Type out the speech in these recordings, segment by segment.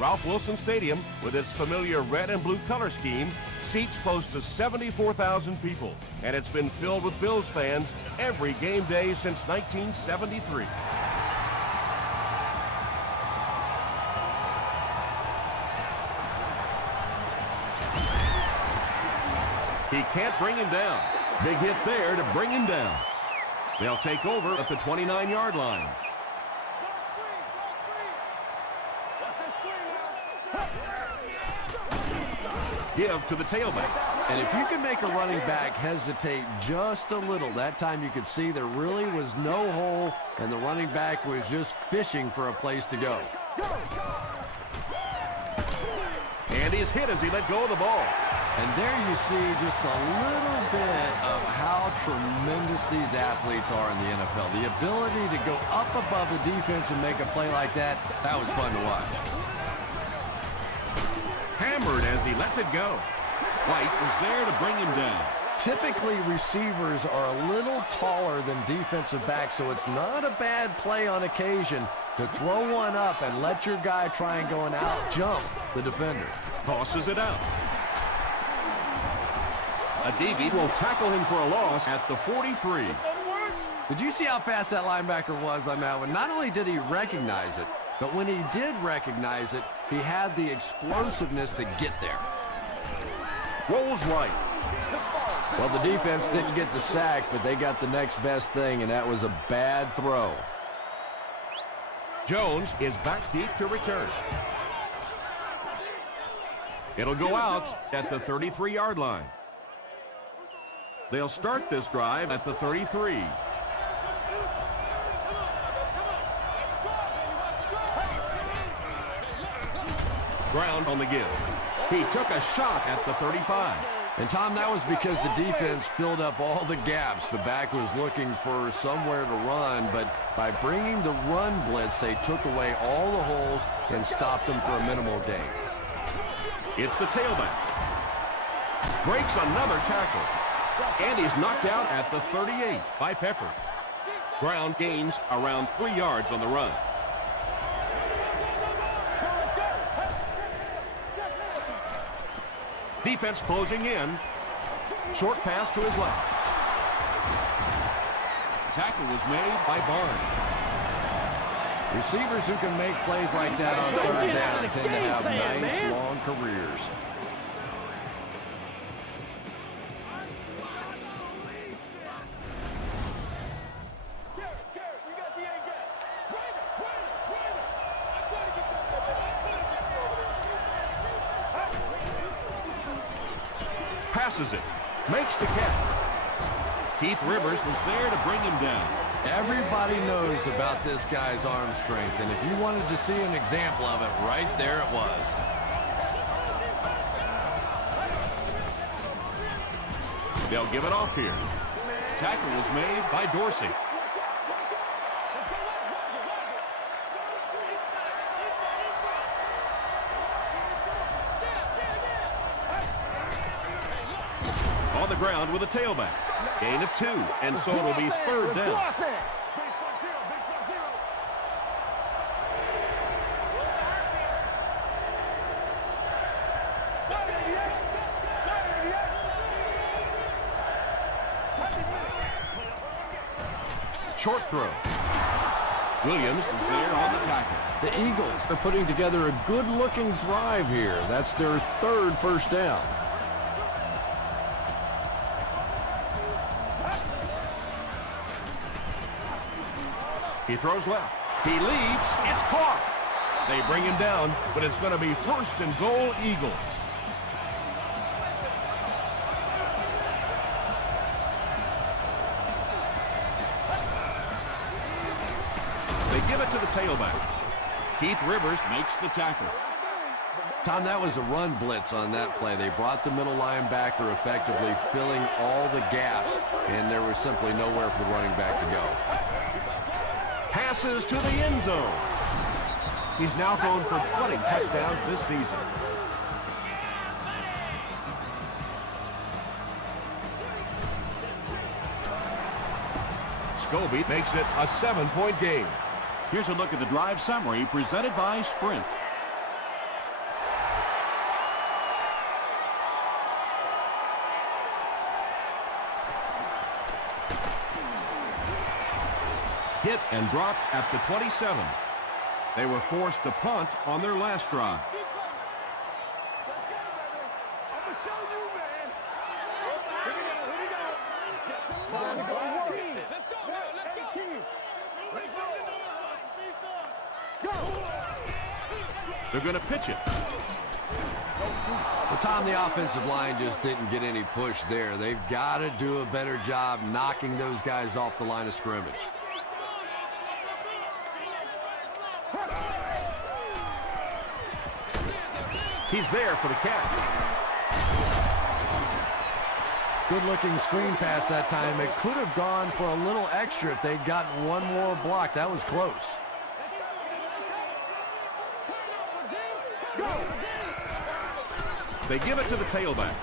Ralph Wilson Stadium, with its familiar red and blue color scheme, seats close to 74,000 people, and it's been filled with Bills fans every game day since 1973. He can't bring him down. Big hit there to bring him down. They'll take over at the 29-yard line. Give to the tailback. And if you can make a running back hesitate just a little, that time you could see there really was no hole, and the running back was just fishing for a place to go. And he's hit as he let go of the ball. And there you see just a little bit of how tremendous these athletes are in the NFL. The ability to go up above the defense and make a play like that, that was fun to watch. Hammered as he lets it go. White was there to bring him down. Typically, receivers are a little taller than defensive backs, so it's not a bad play on occasion to throw one up and let your guy try and go and out-jump the defender. Tosses it out. Adibi will tackle him for a loss at the 43. Did you see how fast that linebacker was on that one? Not only did he recognize it, but when he did recognize it, he had the explosiveness to get there. Rolls right. Well, the defense didn't get the sack, but they got the next best thing, and that was a bad throw. Jones is back deep to return. It'll go out at the 33-yard line. They'll start this drive at the 33. Ground on the give. He took a shot at the 35. And, Tom, that was because the defense filled up all the gaps. The back was looking for somewhere to run, but by bringing the run blitz, they took away all the holes and stopped them for a minimal gain. It's the tailback. Breaks another tackle. And he's knocked out at the 38 by Peppers. Brown gains around 3 yards on the run. Defense closing in. Short pass to his left. Tackle was made by Barnes. Receivers who can make plays like that on third down tend to have nice, long careers. Passes it. Makes the catch. Keith Rivers was there to bring him down. Everybody knows about this guy's arm strength, and if you wanted to see an example of it, right there it was. They'll give it off here. Tackle was made by Dorsey. On the ground with a tailback. Gain of 2, and so it'll be third down. Short throw. Williams was there on the tackle. The Eagles are putting together a good-looking drive here. That's their third first down. He throws left. He leaps. It's caught. They bring him down, but it's going to be first and goal, Eagles. They give it to the tailback. Keith Rivers makes the tackle. Tom, that was a run blitz on that play. They brought the middle linebacker effectively filling all the gaps, and there was simply nowhere for the running back to go. Passes to the end zone. He's now thrown for 20 touchdowns this season. Scobie makes it a 7-point game. Here's a look at the drive summary presented by Sprint. Hit and dropped at the 27. They were forced to punt on their last drive. They're going to pitch it. Well, Tom, the offensive line just didn't get any push there. They've got to do a better job knocking those guys off the line of scrimmage. He's there for the catch. Good-looking screen pass that time. It could have gone for a little extra if they'd gotten one more block. That was close. They give it to the tailback.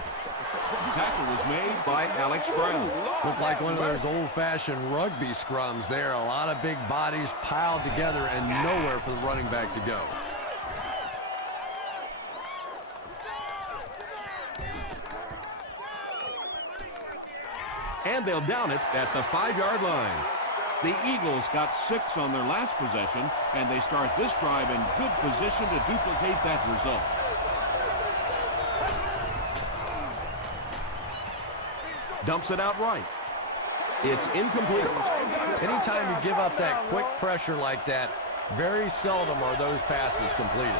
Tackle was made by Alex Brown. Looked like one of those old-fashioned rugby scrums there. A lot of big bodies piled together and nowhere for the running back to go. And they'll down it at the 5-yard line. The Eagles got 6 on their last possession, and they start this drive in good position to duplicate that result. Dumps it out right. It's incomplete. Anytime you give up that quick pressure like that, very seldom are those passes completed.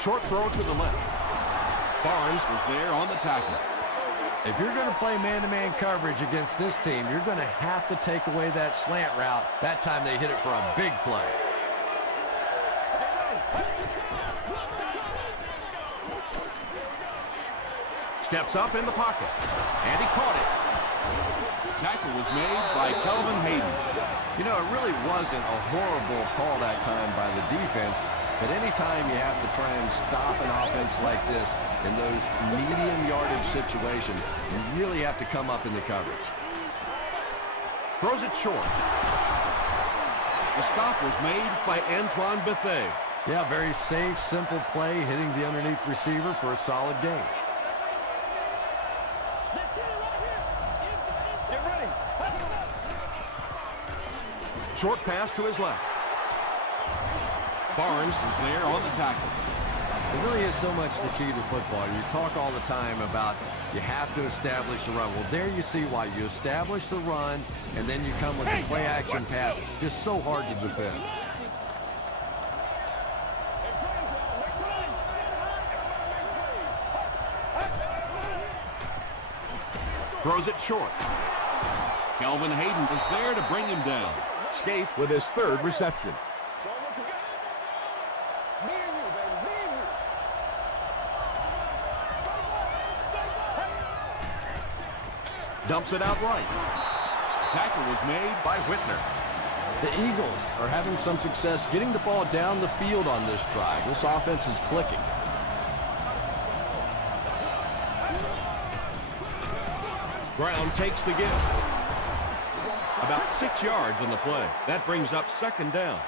Short throw to the left. Barnes was there on the tackle. If you're going to play man-to-man coverage against this team, you're going to have to take away that slant route. That time they hit it for a big play. Steps up in the pocket, and he caught it. Tackle was made by Kelvin Hayden. You know, it really wasn't a horrible call that time by the defense, but anytime you have to try and stop an offense like this in those medium yardage situations, you really have to come up in the coverage. Throws it short. The stop was made by Antoine Bethea. Yeah, very safe, simple play, hitting the underneath receiver for a solid gain. Short pass to his left. Barnes was there on the tackle. It really is so much the key to football. You talk all the time about you have to establish the run. Well, there you see why. You establish the run, and then you come with the play-action pass. Just so hard to defend. Throws it short. Kelvin Hayden is there to bring him down. Scaife with his 3rd reception. Dumps it out right. Tackle was made by Whitner. The Eagles are having some success getting the ball down the field on this drive. This offense is clicking. Brown takes the give. About 6 yards on the play. That brings up 2nd down.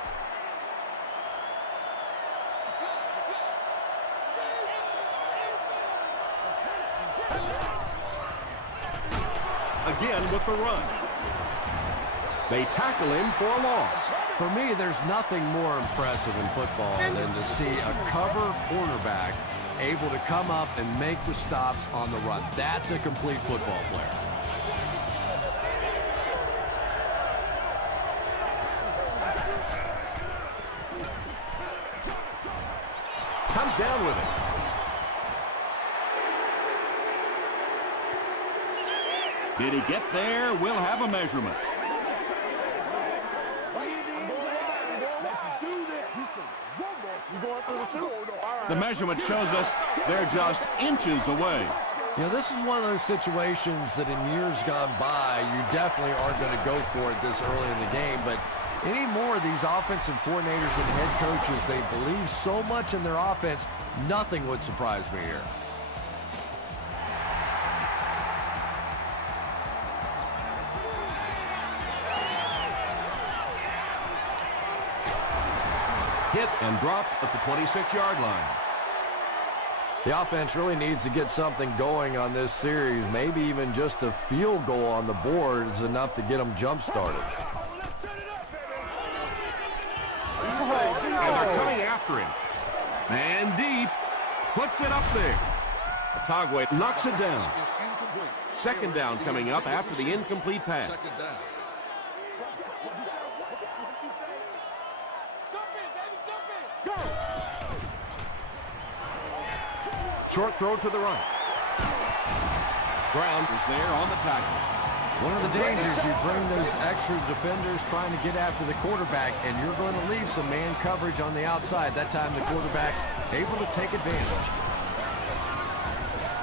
Again with the run. They tackle him for a loss. For me, there's nothing more impressive in football than to see a cover cornerback able to come up and make the stops on the run. That's a complete football player. Comes down with it. Did he get there? We'll have a measurement. The measurement shows us they're just inches away. You know, this is one of those situations that in years gone by, you definitely aren't going to go for it this early in the game, but anymore, these offensive coordinators and head coaches, they believe so much in their offense, nothing would surprise me here. Hit and dropped at the 26-yard line. The offense really needs to get something going on this series. Maybe even just a field goal on the board is enough to get them jump-started. And they're coming after him. And deep. Puts it up there. Tagwe knocks it down. Second down coming up after the incomplete pass. Short throw to the right. Brown was there on the tackle. It's one of the dangers. You bring those extra defenders trying to get after the quarterback, and you're going to leave some man coverage on the outside. That time the quarterback able to take advantage.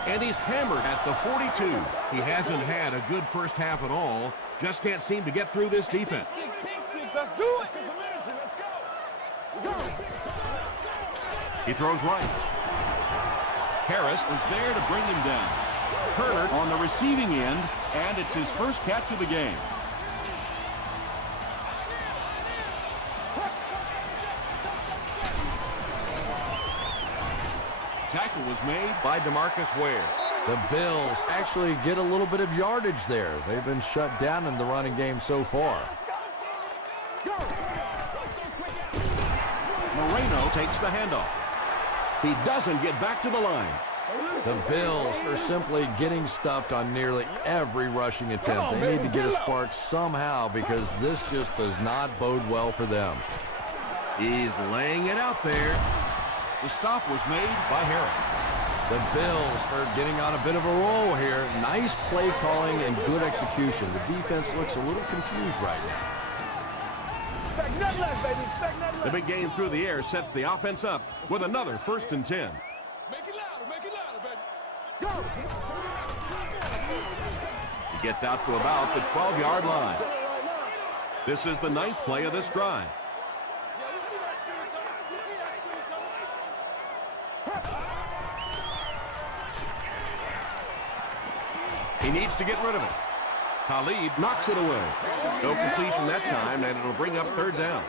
And he's hammered at the 42. He hasn't had a good first half at all. Just can't seem to get through this defense. Let's do it. He throws right. Harris was there to bring him down. Turner on the receiving end, and it's his first catch of the game. Tackle was made by DeMarcus Ware. The Bills actually get a little bit of yardage there. They've been shut down in the running game so far. Moreno takes the handoff. He doesn't get back to the line. The Bills are simply getting stuffed on nearly every rushing attempt. They need to get a spark somehow because this just does not bode well for them. He's laying it out there. The stop was made by Harris. The Bills are getting on a bit of a roll here. Nice play calling and good execution. The defense looks a little confused right now. The big gain through the air sets the offense up with another 1st and 10. Make it louder, baby. Go! He gets out to about the 12-yard line. This is the 9th play of this drive. He needs to get rid of it. Khalid knocks it away. No completion that time, and it'll bring up 3rd down.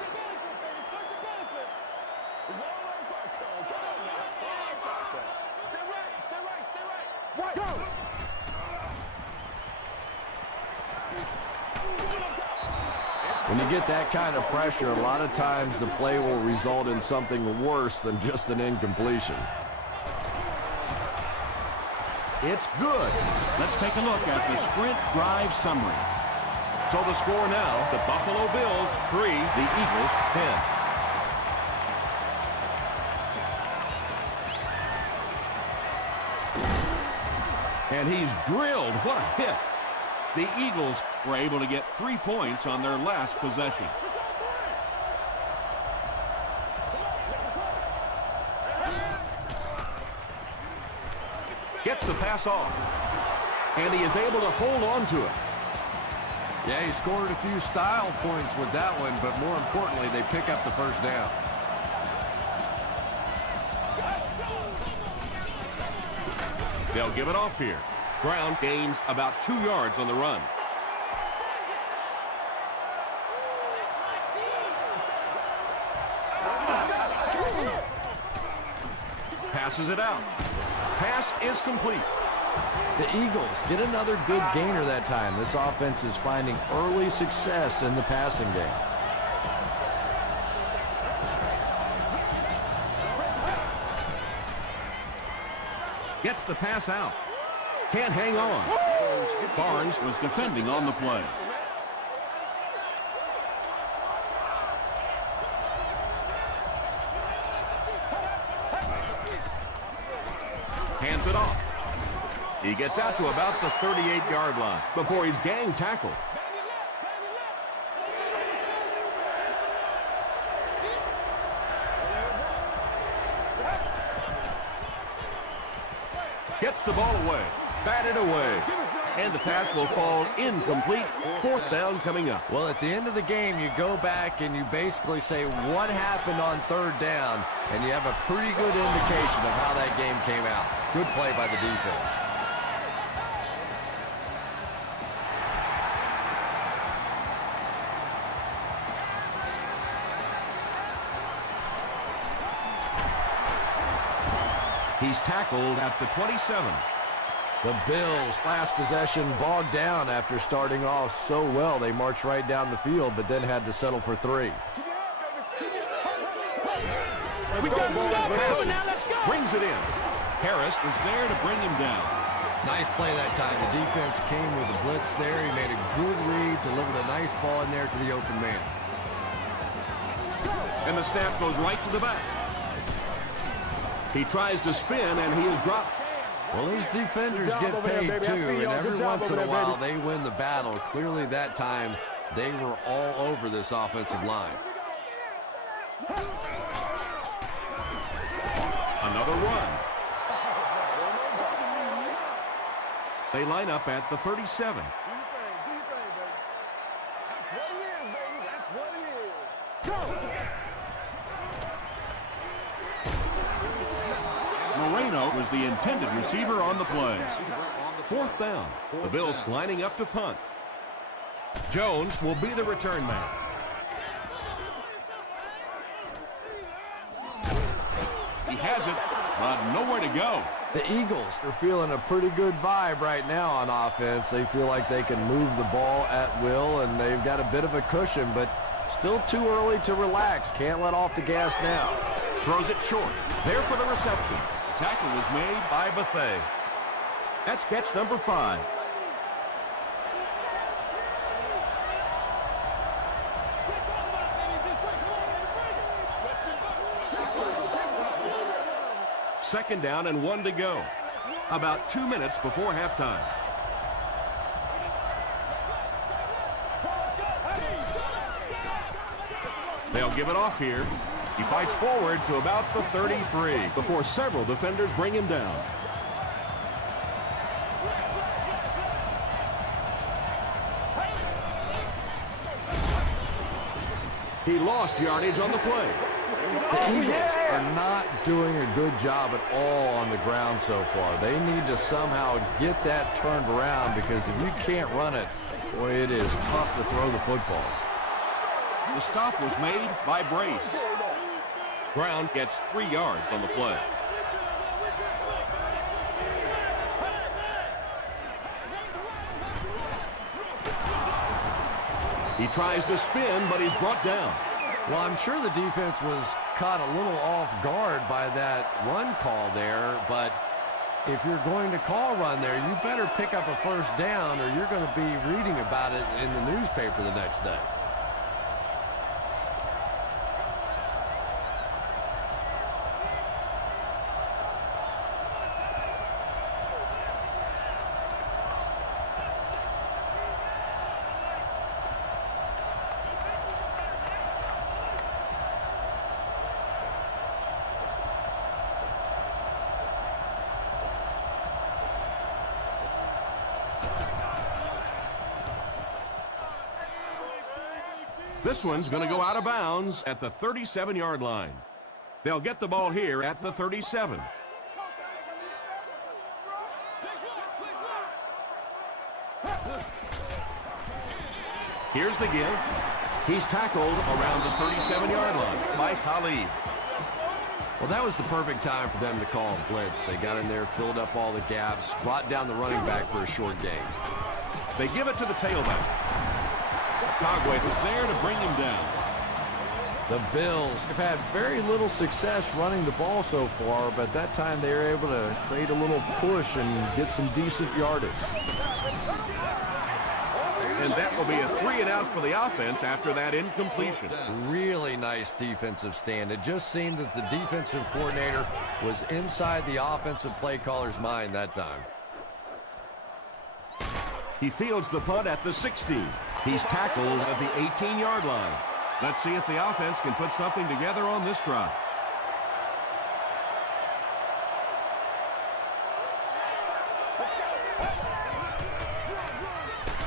When you get that kind of pressure, a lot of times the play will result in something worse than just an incompletion. It's good. Let's take a look at the sprint drive summary. So the score now, the Buffalo Bills 3, the Eagles 10. And he's drilled. What a hit. The Eagles were able to get 3 points on their last possession. Gets the pass off. And he is able to hold on to it. Yeah, he scored a few style points with that one, but more importantly, they pick up the 1st down. They'll give it off here. Brown gains about 2 yards on the run. Passes it out. Pass is complete. The Eagles get another good gainer that time. This offense is finding early success in the passing game. Gets the pass out. Can't hang on. Barnes was defending on the play. Hands it off. He gets out to about the 38-yard line before he's gang tackled. Gets the ball away. Batted away. And the pass will fall incomplete. 4th down coming up. Well, at the end of the game, you go back and you basically say what happened on 3rd down, and you have a pretty good indication of how that game came out. Good play by the defense. He's tackled at the 27. The Bills' last possession bogged down after starting off so well. They marched right down the field, but then had to settle for 3. We got to stop it. Now let's go. Brings it in. Harris was there to bring him down. Nice play that time. The defense came with a blitz there. He made a good read, delivered a nice ball in there to the open man. And the snap goes right to the back. He tries to spin, and he is dropped. Well, these defenders job get over there, paid baby. I too, see and y'all. every Good job once in over a there, while baby. they win the battle. Clearly that time they were all over this offensive line. Another run. They line up at the 37. Do your thing, baby. That's what it is, baby. That's what it is. Go! Moreno was the intended receiver on the play. 4th down. The Bills lining up to punt. Jones will be the return man. He has it, but nowhere to go. The Eagles are feeling a pretty good vibe right now on offense. They feel like they can move the ball at will, and they've got a bit of a cushion, but still too early to relax. Can't let off the gas now. Throws it short. There for the reception. Tackle was made by Bethea. That's catch number 5. Second down and 1 to go. About 2 minutes before halftime. They'll give it off here. He fights forward to about the 33 before several defenders bring him down. He lost yardage on the play. The Eagles are not doing a good job at all on the ground so far. They need to somehow get that turned around, because if you can't run it, boy, it is tough to throw the football. The stop was made by Brace. Brown gets 3 yards on the play. He tries to spin, but he's brought down. Well, I'm sure the defense was caught a little off guard by that run call there, but if you're going to call run there, you better pick up a first down, or you're going to be reading about it in the newspaper the next day. This one's going to go out of bounds at the 37-yard line. They'll get the ball here at the 37. Here's the give. He's tackled around the 37-yard line by Talib. Well, that was the perfect time for them to call a blitz. They got in there, filled up all the gaps, brought down the running back for a short gain. They give it to the tailback. Cogway was there to bring him down. The Bills have had very little success running the ball so far, but that time they were able to create a little push and get some decent yardage. And that will be a 3-and-out for the offense after that incompletion. Really nice defensive stand. It just seemed that the defensive coordinator was inside the offensive play caller's mind that time. He fields the punt at the 16. He's tackled at the 18-yard line. Let's see if the offense can put something together on this drive.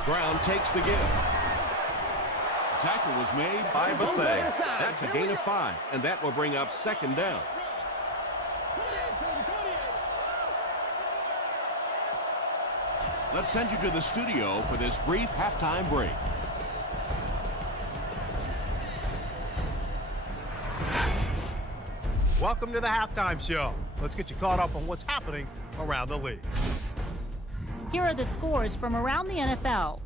Brown takes the give. Tackle was made by Bethea. That's a gain of 5, and that will bring up second down. Let's send you to the studio for this brief halftime break. Welcome to the halftime show. Let's get you caught up on what's happening around the league. Here are the scores from around the NFL.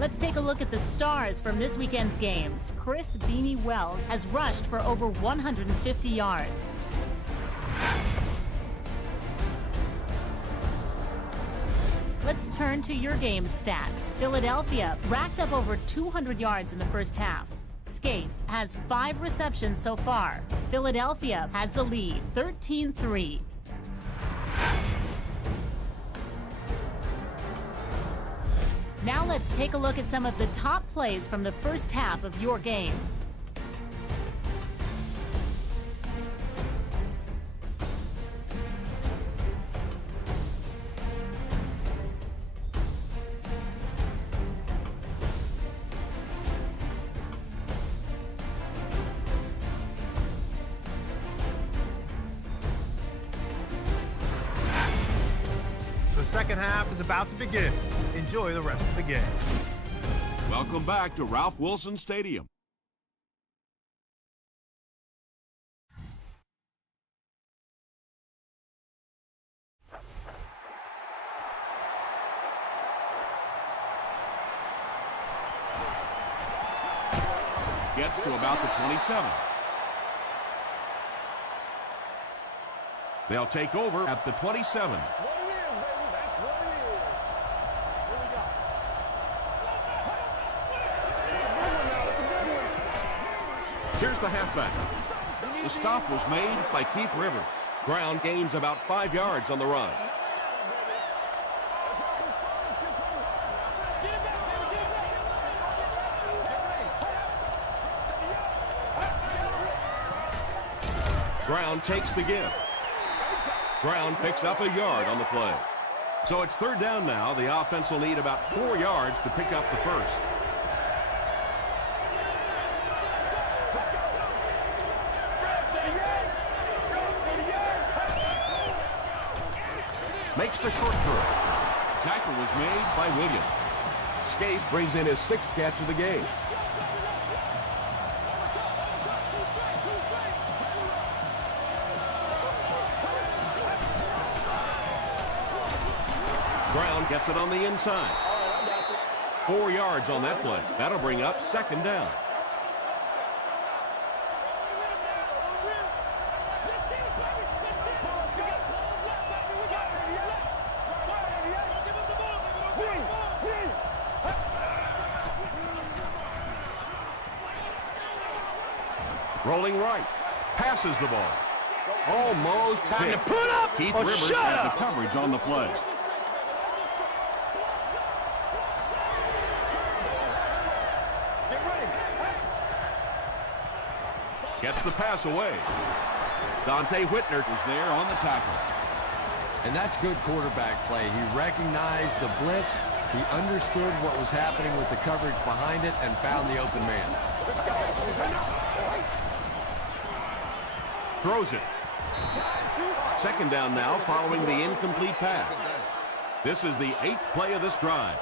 Let's take a look at the stars from this weekend's games. Chris Beanie Wells has rushed for over 150 yards. Let's turn to your game's stats. Philadelphia racked up over 200 yards in the first half. Scaife has 5 receptions so far. Philadelphia has the lead, 13-3. Now let's take a look at some of the top plays from the first half of your game. The second half is about to begin. Enjoy the rest of the game. Welcome back to Ralph Wilson Stadium. Gets to about the 27. They'll take over at the 27. That's what it is, baby. That's what it is. Here we go. It's a good one now. It's a good one. Here's the halfback. The stop was made by Keith Rivers. Ground gains about 5 yards on the run. Brown takes the give. Brown picks up a yard on the play. So it's third down now. The offense will need about 4 yards to pick up the first. Makes the short throw. Tackle was made by Williams. Scaife brings in his 6th catch of the game. Brown gets it on the inside. 4 yards on that play. That'll bring up second down. Rolling right. Passes the ball. Almost time to put up. Keith Rivers has the coverage on the play. Gets the pass away. Dante Whitner was there on the tackle. And that's good quarterback play. He recognized the blitz. He understood what was happening with the coverage behind it and found the open man. Throws it. Second down now following the incomplete pass. This is the 8th play of this drive.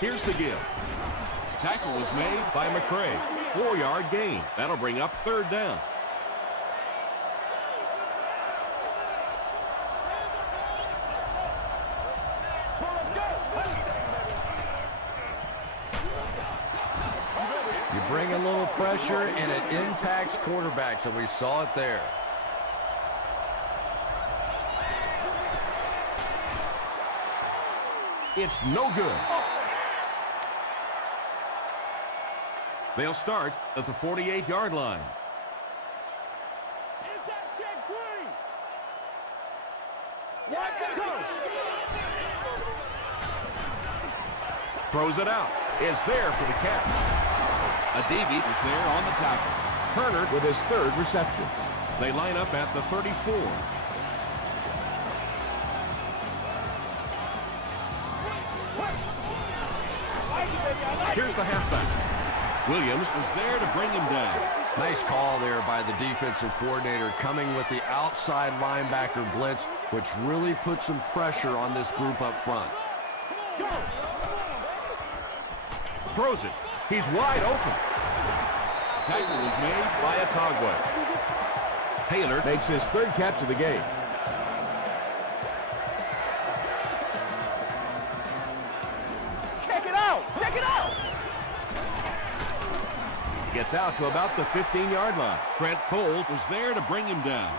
Here's the give. Tackle was made by McCray. 4-yard gain. That'll bring up third down. You bring a little pressure and it impacts quarterbacks, and we saw it there. It's no good. They'll start at the 48-yard line. Throws it out. Is there for the catch. Adibi was there on the tackle. Turner with his 3rd reception. They line up at the 34. Here's the halfback. Williams was there to bring him down. Nice call there by the defensive coordinator, coming with the outside linebacker blitz, which really put some pressure on this group up front. Throws it. He's wide open. Tackle was made by Atagwe. Taylor makes his third catch of the game. Check it out! Check it out! Gets out to about the 15-yard line. Trent Cole was there to bring him down.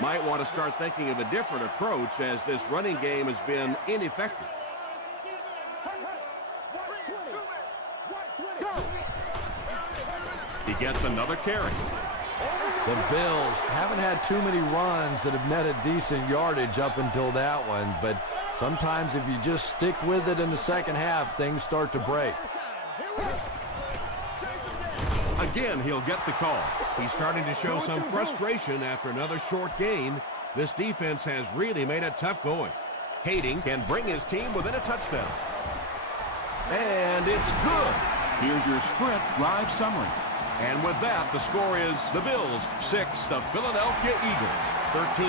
Might want to start thinking of a different approach as this running game has been ineffective. He gets another carry. The Bills haven't had too many runs that have netted decent yardage up until that one, but sometimes if you just stick with it in the second half, things start to break. Again, he'll get the call. He's starting to show some frustration after another short gain. This defense has really made it tough going. Kading can bring his team within a touchdown. And it's good. Here's your sprint drive summary. And with that, the score is the Bills 6, the Philadelphia Eagles 13.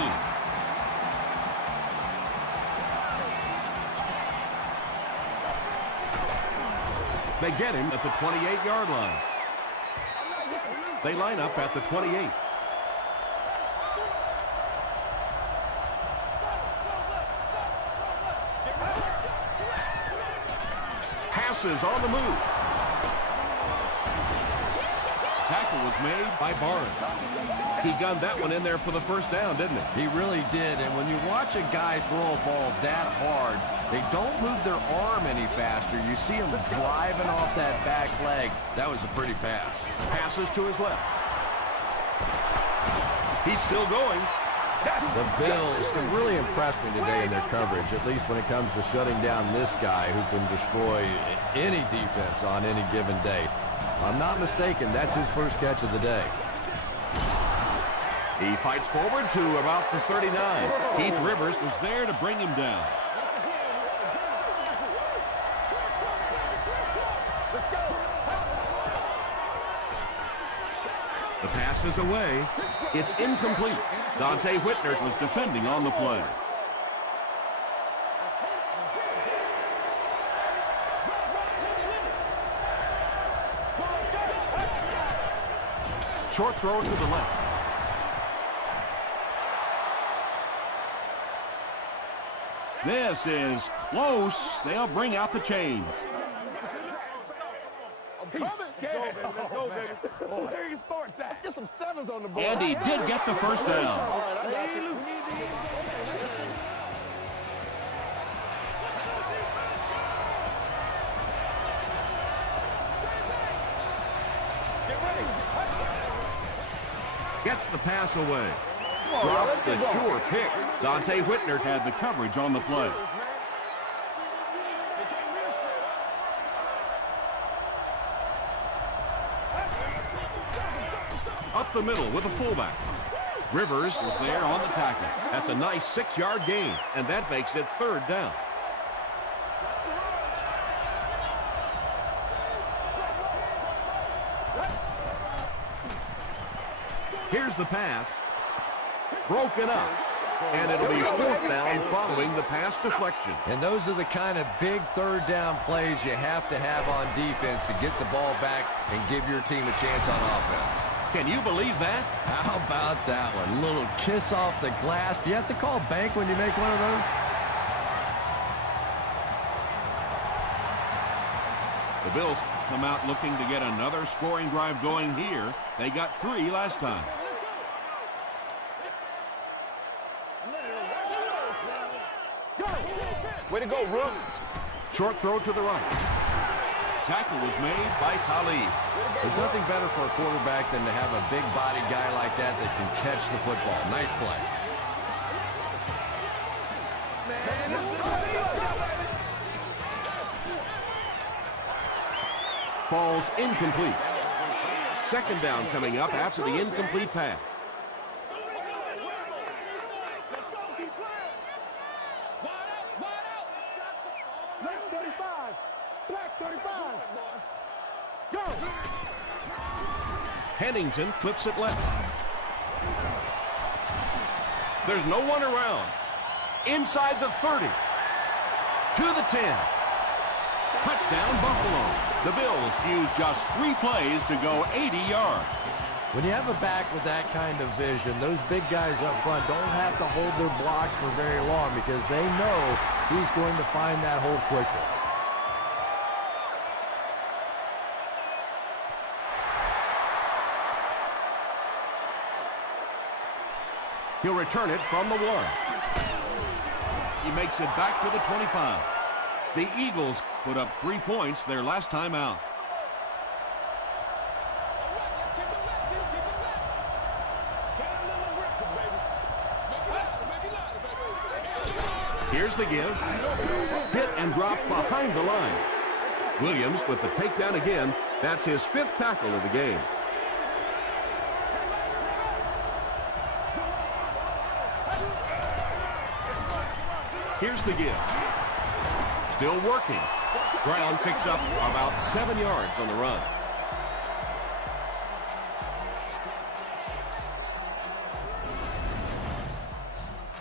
They get him at the 28-yard line. They line up at the 28. Passes on the move. Tackle was made by Barnes. He gunned that one in there for the first down, didn't he? He really did, and when you watch a guy throw a ball that hard, they don't move their arm any faster. You see him driving off that back leg. That was a pretty pass. Passes to his left. He's still going. The Bills have really impressed me today in their coverage, at least when it comes to shutting down this guy who can destroy any defense on any given day. If I'm not mistaken, that's his first catch of the day. He fights forward to about the 39. Keith Rivers was there to bring him down. The pass is away. It's incomplete. Dante Whitner was defending on the play. Short throw to the left. This is close. They'll bring out the chains. Let's go, baby. Oh, there you sports at. Let's get some sevens on the board. And he did get the first down. All right, I got you. Gets the pass away. Drops the sure pick. Dante Whitner had the coverage on the play. Up the middle with a fullback. Rivers was there on the tackle. That's a nice 6-yard gain, and that makes it third down. Here's the pass. Broken up. And it'll be fourth down following the pass deflection. And those are the kind of big third down plays you have to have on defense to get the ball back and give your team a chance on offense. Can you believe that? How about that one? Little kiss off the glass. Do you have to call bank when you make one of those? The Bills come out looking to get another scoring drive going here. They got 3 last time. Way to go, Rook. Short throw to the right. Tackle was made by Talib. There's nothing better for a quarterback than to have a big body guy like that that can catch the football. Nice play. Falls incomplete. Second down coming up after the incomplete pass. Black 35. Black 35. Pennington flips it left. There's no one around. Inside the 30. To the 10. Touchdown, Buffalo. The Bills use just 3 plays to go 80 yards. When you have a back with that kind of vision, those big guys up front don't have to hold their blocks for very long because they know he's going to find that hole quickly. He'll return it from the 1. He makes it back to the 25. The Eagles put up 3 points their last time out. Here's the give. Hit and drop behind the line. Williams with the takedown again. That's his 5th tackle of the game. Here's the give. Still working. Brown picks up about 7 yards on the run.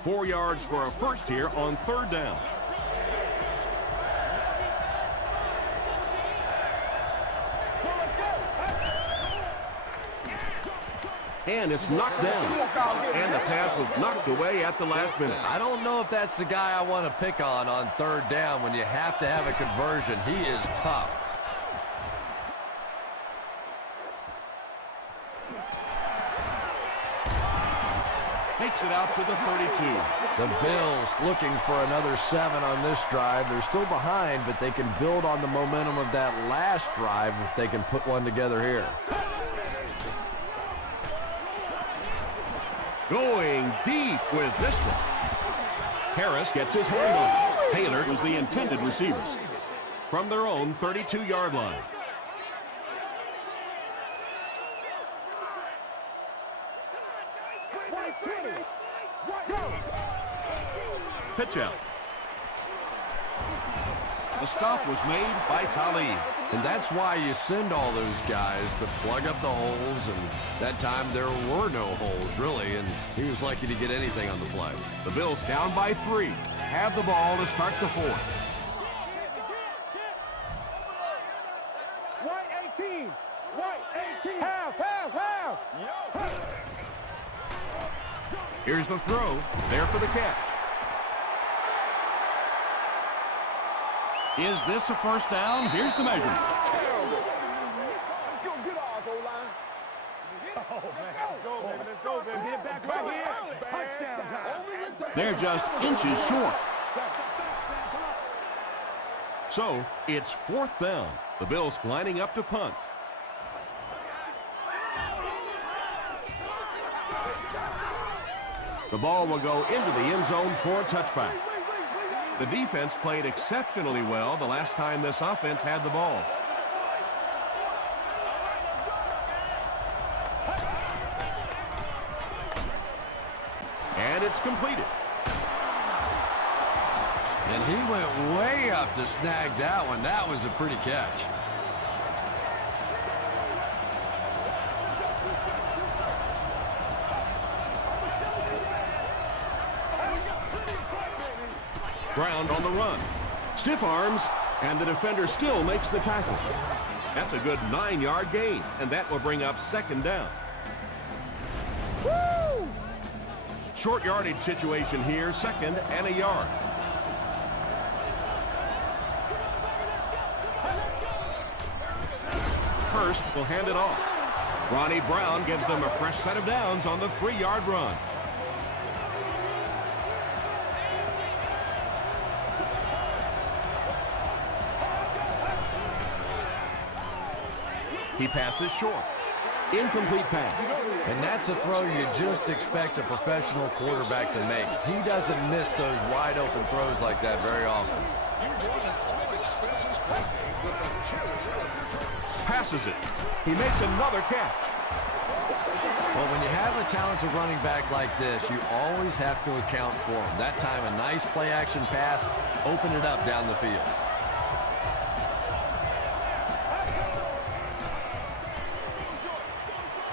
Four yards for a first here on 3rd down. And it's knocked down. And the pass was knocked away at the last minute. I don't know if that's the guy I want to pick on 3rd down when you have to have a conversion. He is tough. Takes it out to the 32. The Bills looking for another 7 on this drive. They're still behind, but they can build on the momentum of that last drive if they can put one together here. Going deep with this one. Harris gets his hand on it. Taylor was the intended receivers. From their own 32-yard line. Pitch out. The stop was made by Talib. And that's why you send all those guys to plug up the holes, and that time there were no holes, really, and he was lucky to get anything on the play. The Bills down by 3. Have the ball to start the 4th. White 18. White 18. Half. Here's the throw. There for the catch. Is this a first down? Here's the measurement. Terrible. Let's go get ours, O-line. Oh, man. Let's go, baby. Get back right here. Touchdown time. They're just inches short. So, it's 4th down. The Bills lining up to punt. The ball will go into the end zone for a touchback. The defense played exceptionally well the last time this offense had the ball. And it's completed. And he went way up to snag that one. That was a pretty catch. Brown on the run. Stiff arms, and the defender still makes the tackle. That's a good 9-yard gain, and that will bring up 2nd down. Woo! Short yardage situation here, 2nd and a yard. Hurst will hand it off. Ronnie Brown gives them a fresh set of downs on the 3-yard run. He passes short. Incomplete pass. And that's a throw you just expect a professional quarterback to make. He doesn't miss those wide open throws like that very often. Passes it. He makes another catch. Well, when you have a talented running back like this, you always have to account for him. That time, a nice play-action pass, open it up down the field.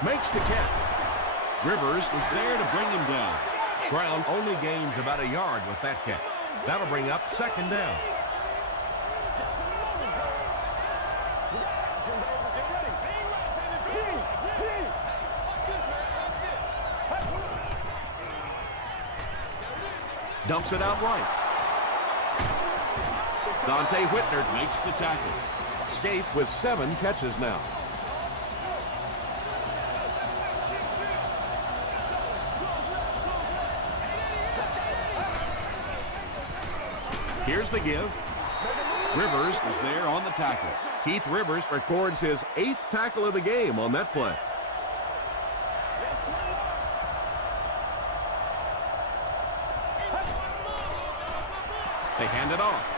Makes the catch. Rivers was there to bring him down. Brown only gains about a yard with that catch. That'll bring up second down. Dumps it out right. Dante Whitner makes the tackle. Scaife with 7 catches now. Here's the give. Rivers was there on the tackle. Keith Rivers records his 8th tackle of the game on that play. They hand it off.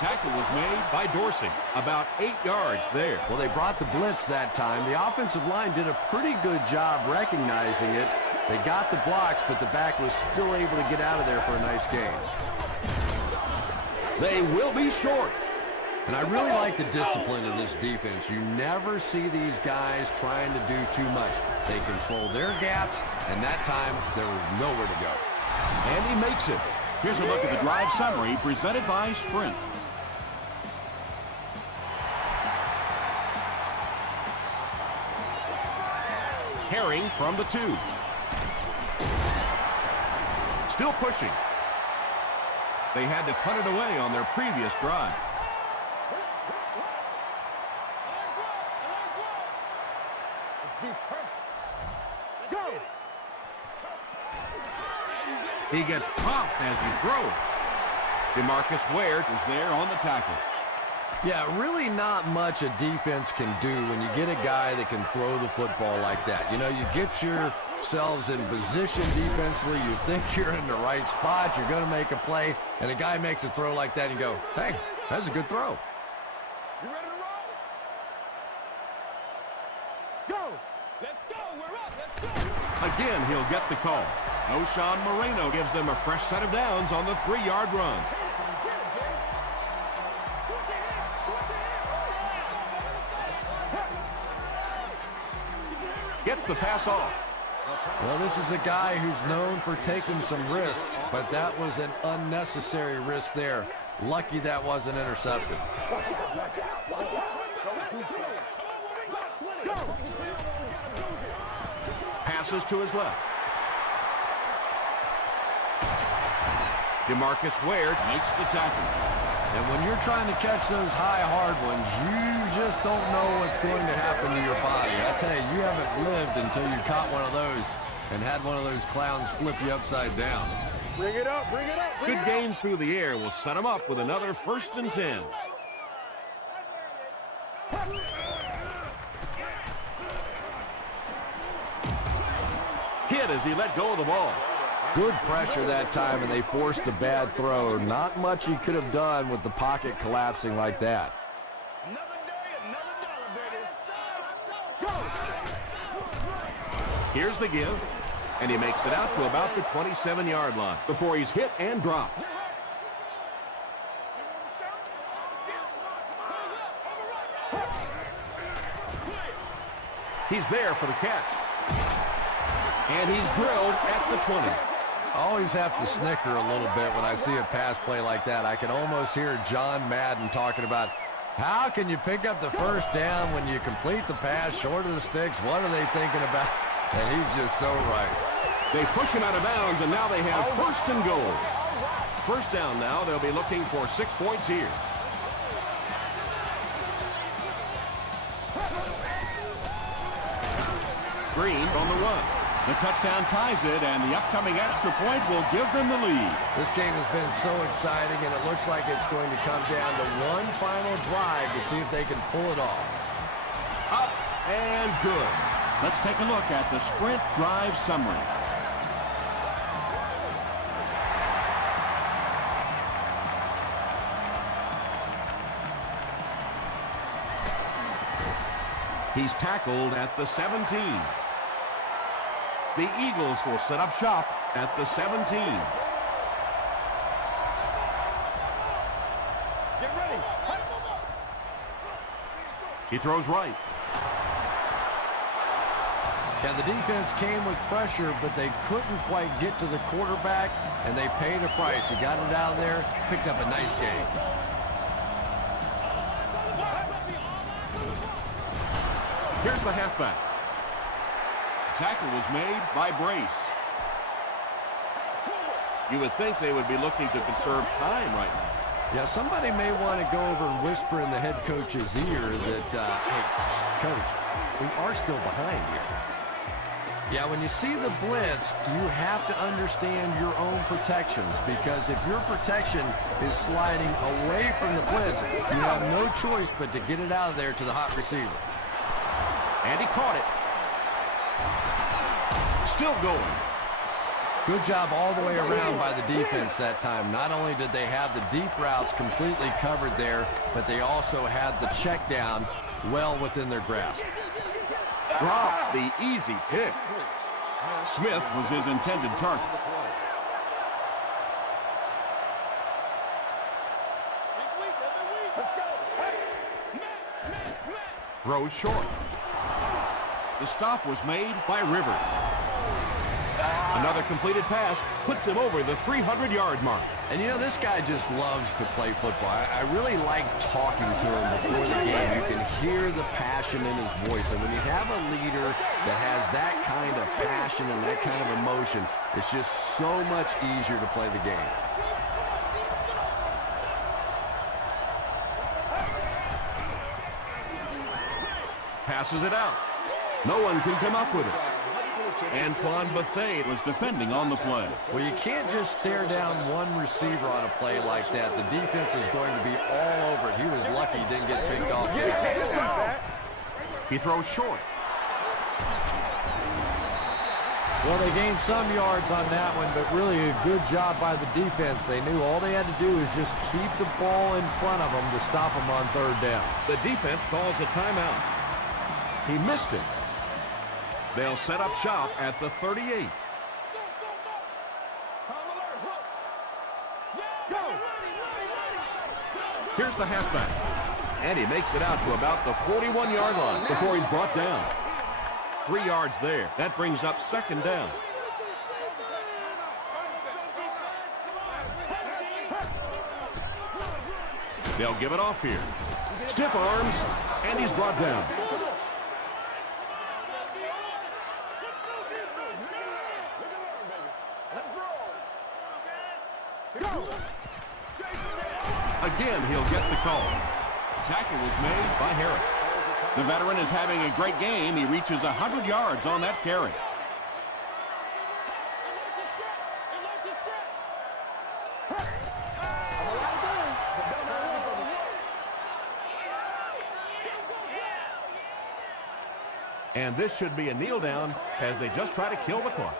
Tackle was made by Dorsey. About 8 yards there. Well, they brought the blitz that time. The offensive line did a pretty good job recognizing it. They got the blocks, but the back was still able to get out of there for a nice gain. They will be short. And I really like the discipline of this defense. You never see these guys trying to do too much. They control their gaps, and that time there was nowhere to go. And he makes it. Here's a look at the drive summary presented by Sprint. Herring from the 2. Still pushing. They had to punt it away on their previous drive. Let's be perfect. Go! He gets popped as he throws. DeMarcus Ware is there on the tackle. Yeah, really not much a defense can do when you get a guy that can throw the football like that. You know, you get yourselves in position defensively, you think you're in the right spot, you're going to make a play, and a guy makes a throw like that and you go, hey, that's a good throw. You ready to roll? Go! Let's go! We're up! Let's go! Again, he'll get the call. O'Shawn Moreno gives them a fresh set of downs on the 3-yard run. Gets the pass off. Well, this is a guy who's known for taking some risks, but that was an unnecessary risk there. Lucky that wasn't intercepted. Passes to his left. DeMarcus Ware makes the tackle. And when you're trying to catch those high, hard ones, you just don't know what's going to happen to your body. I tell you, you haven't lived until you caught one of those and had one of those clowns flip you upside down. Bring it up, bring it up, bring Good it up. gain through the air will set him up with another 1st and 10. Hit as he let go of the ball. Good pressure that time, and they forced a bad throw. Not much he could have done with the pocket collapsing like that. Another day, another dollar, baby. Go! Here's the give, and he makes it out to about the 27-yard line before he's hit and dropped. He's there for the catch. And he's drilled at the 20. I always have to snicker a little bit when I see a pass play like that. I can almost hear John Madden talking about how can you pick up the first down when you complete the pass short of the sticks? What are they thinking about? And he's just so right. They push him out of bounds, and now they have 1st and goal. First down now. They'll be looking for 6 points here. Green on the run. The touchdown ties it, and the upcoming extra point will give them the lead. This game has been so exciting, and it looks like it's going to come down to one final drive to see if they can pull it off. Up and good. Let's take a look at the Sprint drive summary. He's tackled at the 17. The Eagles will set up shop at the 17. Get ready. He throws right. Yeah, the defense came with pressure, but they couldn't quite get to the quarterback, and they paid a price. He got it out of there, picked up a nice game. Here's the halfback. Tackle was made by Brace. You would think they would be looking to conserve time right now. Yeah, somebody may want to go over and whisper in the head coach's ear that, hey, coach, we are still behind here. Yeah, when you see the blitz, you have to understand your own protections, because if your protection is sliding away from the blitz, you have no choice but to get it out of there to the hot receiver. And he caught it. Still going. Good job all the way around by the defense that time. Not only did they have the deep routes completely covered there, but they also had the check down well within their grasp. Drops the easy pick. Smith was his intended target. Throws short. The stop was made by Rivers. Another completed pass puts him over the 300-yard mark. And you know, this guy just loves to play football. I really like talking to him before the game. You can hear the passion in his voice. And when you have a leader that has that kind of passion and that kind of emotion, it's just so much easier to play the game. Passes it out. No one can come up with it. Antoine Bethea Was defending on the play. Well, you can't just stare down one receiver on a play like that. The defense is going to be all over it. He was lucky he didn't get picked off. He throws short. Well, they gained some yards on that one, but really a good job by the defense. They knew all they had to do was just keep the ball in front of them to stop them on third down. The defense calls a timeout. He missed it. They'll set up shop at the 38. Here's the halfback. And he makes it out to about the 41-yard line before he's brought down. 3 yards there. That brings up second down. They'll give it off here. Stiff arms, and he's brought down. Again, he'll get the call. Tackle was made by Harris. The veteran is having a great game. He reaches 100 yards on that carry. And this should be a kneel down as they just try to kill the clock.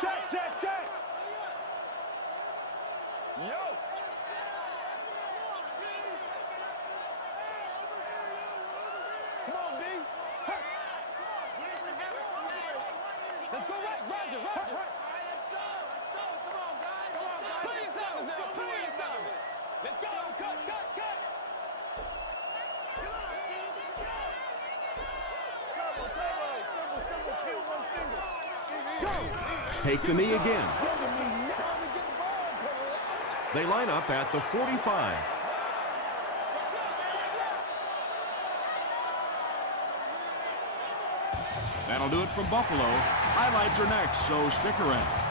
Check, check, check. Yo. Come on, D. Hey. Let's go right, Roger, Roger. All right, let's go. Come on, guys. Put in something now. Put in something. Let's go. Cut. Take the knee again. They line up at the 45. That'll do it from Buffalo. Highlights are next, so stick around.